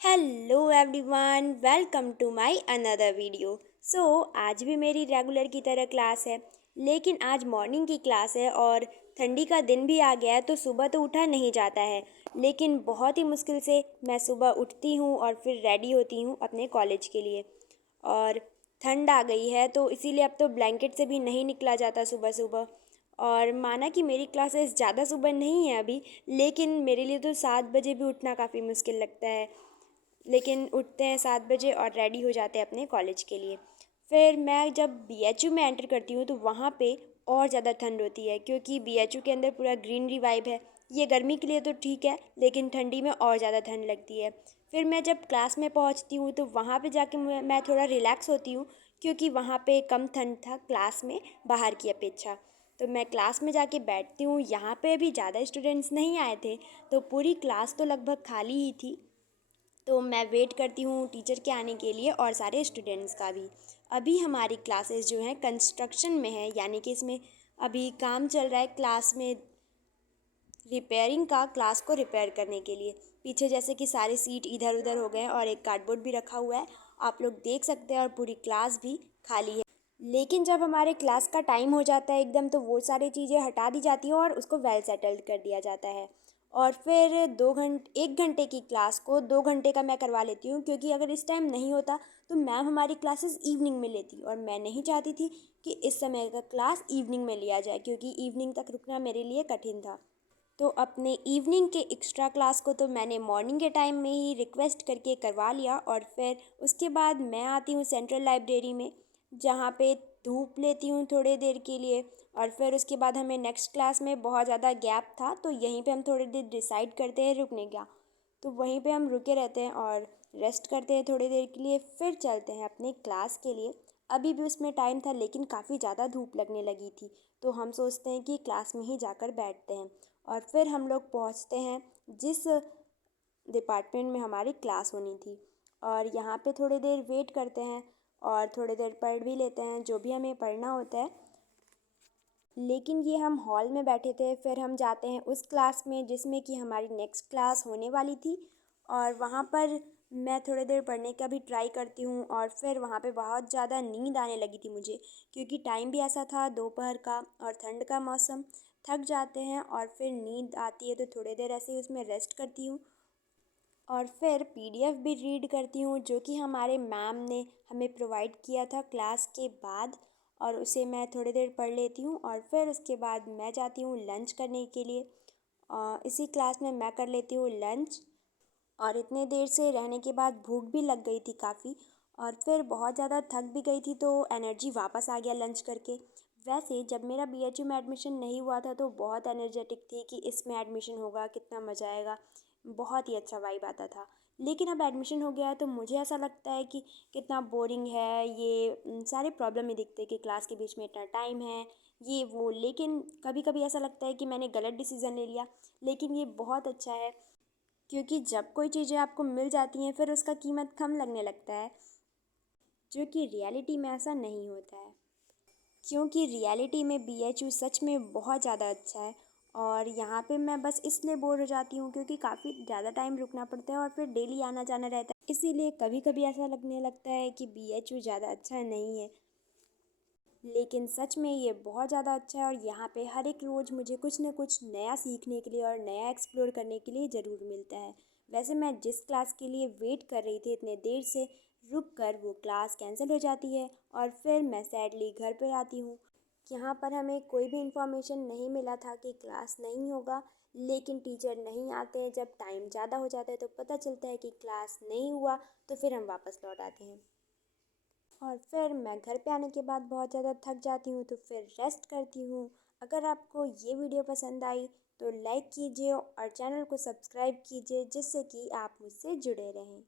Hello everyone, welcome to my another video. आज भी मेरी रेगुलर की तरह क्लास है, लेकिन आज मॉर्निंग की क्लास है और ठंडी का दिन भी आ गया है तो सुबह तो उठा नहीं जाता है। लेकिन बहुत ही मुश्किल से मैं सुबह उठती हूँ और फिर रेडी होती हूँ अपने कॉलेज के लिए। और ठंड आ गई है तो इसीलिए अब तो ब्लैंकेट से भी नहीं निकला जाता सुबह सुबह। और माना कि मेरी क्लासेस ज़्यादा सुबह नहीं है अभी, लेकिन मेरे लिए तो 7 बजे भी उठना काफ़ी मुश्किल लगता है। लेकिन उठते हैं 7 बजे और रेडी हो जाते हैं अपने कॉलेज के लिए। फिर मैं जब बीएचयू में एंटर करती हूँ तो वहाँ पे और ज़्यादा ठंड होती है, क्योंकि बीएचयू के अंदर पूरा ग्रीनरी वाइब है। ये गर्मी के लिए तो ठीक है, लेकिन ठंडी में और ज़्यादा ठंड लगती है। फिर मैं जब क्लास में पहुँचती हूँ तो वहाँ पे जाके मैं थोड़ा रिलैक्स होती हूँ, क्योंकि वहाँ पे कम ठंड था क्लास में बाहर की अपेक्षा। तो मैं क्लास में जाके बैठती हूँ। यहाँ पे अभी ज़्यादा स्टूडेंट्स नहीं आए थे, तो पूरी क्लास तो लगभग खाली ही थी। तो मैं वेट करती हूँ टीचर के आने के लिए और सारे स्टूडेंट्स का भी। अभी हमारी क्लासेस जो हैं कंस्ट्रक्शन में है, यानी कि इसमें अभी काम चल रहा है क्लास में, रिपेयरिंग का, क्लास को रिपेयर करने के लिए। पीछे जैसे कि सारे सीट इधर उधर हो गए हैं और एक कार्डबोर्ड भी रखा हुआ है, आप लोग देख सकते हैं, और पूरी क्लास भी खाली है। लेकिन जब हमारे क्लास का टाइम हो जाता है एकदम, तो वो सारी चीज़ें हटा दी जाती हैं और उसको वेल सेटल्ड कर दिया जाता है। और फिर 1 घंटे की क्लास को 2 घंटे का मैं करवा लेती हूँ, क्योंकि अगर इस टाइम नहीं होता तो मैम हमारी क्लासेस इवनिंग में लेती, और मैं नहीं चाहती थी कि इस समय का क्लास इवनिंग में लिया जाए, क्योंकि इवनिंग तक रुकना मेरे लिए कठिन था। तो अपने इवनिंग के एक्स्ट्रा क्लास को तो मैंने मॉर्निंग के टाइम में ही रिक्वेस्ट करके करवा लिया, और फिर उसके बाद मैं आती हूँ सेंट्रल लाइब्रेरी में, जहाँ पे धूप लेती हूँ थोड़ी देर के लिए। और फिर उसके बाद हमें नेक्स्ट क्लास में बहुत ज़्यादा गैप था, तो यहीं पे हम थोड़ी देर डिसाइड करते हैं रुकने का। तो वहीं पे हम रुके रहते हैं और रेस्ट करते हैं थोड़ी देर के लिए, फिर चलते हैं अपने क्लास के लिए। अभी भी उसमें टाइम था, लेकिन काफ़ी ज़्यादा धूप लगने लगी थी, तो हम सोचते हैं कि क्लास में ही जाकर बैठते हैं। और फिर हम लोग पहुंचते हैं जिस डिपार्टमेंट में हमारी क्लास होनी थी, और यहाँ पे थोड़ी देर वेट करते हैं और थोड़ी देर पढ़ भी लेते हैं जो भी हमें पढ़ना होता है। लेकिन ये हम हॉल में बैठे थे, फिर हम जाते हैं उस क्लास में जिसमें कि हमारी नेक्स्ट क्लास होने वाली थी। और वहाँ पर मैं थोड़ी देर पढ़ने का भी ट्राई करती हूँ, और फिर वहाँ पे बहुत ज़्यादा नींद आने लगी थी मुझे, क्योंकि टाइम भी ऐसा था दोपहर का और ठंड का मौसम। थक जाते हैं और फिर नींद आती है, तो थोड़ी देर ऐसे ही उसमें रेस्ट करती हूँ, और फिर पीडीएफ भी रीड करती हूँ जो कि हमारे मैम ने हमें प्रोवाइड किया था क्लास के बाद। और उसे मैं थोड़ी देर पढ़ लेती हूँ, और फिर उसके बाद मैं जाती हूँ लंच करने के लिए। इसी क्लास में मैं कर लेती हूँ लंच। और इतने देर से रहने के बाद भूख भी लग गई थी काफ़ी, और फिर बहुत ज़्यादा थक भी गई थी, तो एनर्जी वापस आ गया लंच करके। वैसे जब मेरा बीएचयू में एडमिशन नहीं हुआ था तो बहुत एनर्जेटिक थी कि इसमें एडमिशन होगा, कितना मज़ा आएगा, बहुत ही अच्छा वाइब आता था। लेकिन अब एडमिशन हो गया है तो मुझे ऐसा लगता है कि कितना बोरिंग है ये, सारे प्रॉब्लम ही दिखते हैं कि क्लास के बीच में इतना टाइम है, ये वो। लेकिन कभी कभी ऐसा लगता है कि मैंने गलत डिसीज़न ले लिया, लेकिन ये बहुत अच्छा है, क्योंकि जब कोई चीज़ें आपको मिल जाती हैं फिर उसका कीमत कम लगने लगता है, जो कि रियलिटी में ऐसा नहीं होता है। क्योंकि रियलिटी में बीएचयू सच में बहुत ज़्यादा अच्छा है, और यहाँ पे मैं बस इसलिए बोर हो जाती हूँ क्योंकि काफ़ी ज़्यादा टाइम रुकना पड़ता है और फिर डेली आना जाना रहता है, इसीलिए कभी कभी ऐसा लगने लगता है कि बीएचयू ज़्यादा अच्छा नहीं है। लेकिन सच में ये बहुत ज़्यादा अच्छा है, और यहाँ पे हर एक रोज़ मुझे कुछ ना कुछ नया सीखने के लिए और नया एक्सप्लोर करने के लिए ज़रूर मिलता है। वैसे मैं जिस क्लास के लिए वेट कर रही थी इतने देर से, रुक कर वो क्लास कैंसिल हो जाती है, और फिर मैं सैडली घर पर आती हूँ। यहाँ पर हमें कोई भी इंफॉर्मेशन नहीं मिला था कि क्लास नहीं होगा, लेकिन टीचर नहीं आते हैं, जब टाइम ज़्यादा हो जाता है तो पता चलता है कि क्लास नहीं हुआ, तो फिर हम वापस लौट आते हैं। और फिर मैं घर पे आने के बाद बहुत ज़्यादा थक जाती हूँ, तो फिर रेस्ट करती हूँ। अगर आपको ये वीडियो पसंद आई तो लाइक कीजिए और चैनल को सब्सक्राइब कीजिए, जिससे कि आप मुझसे जुड़े रहें।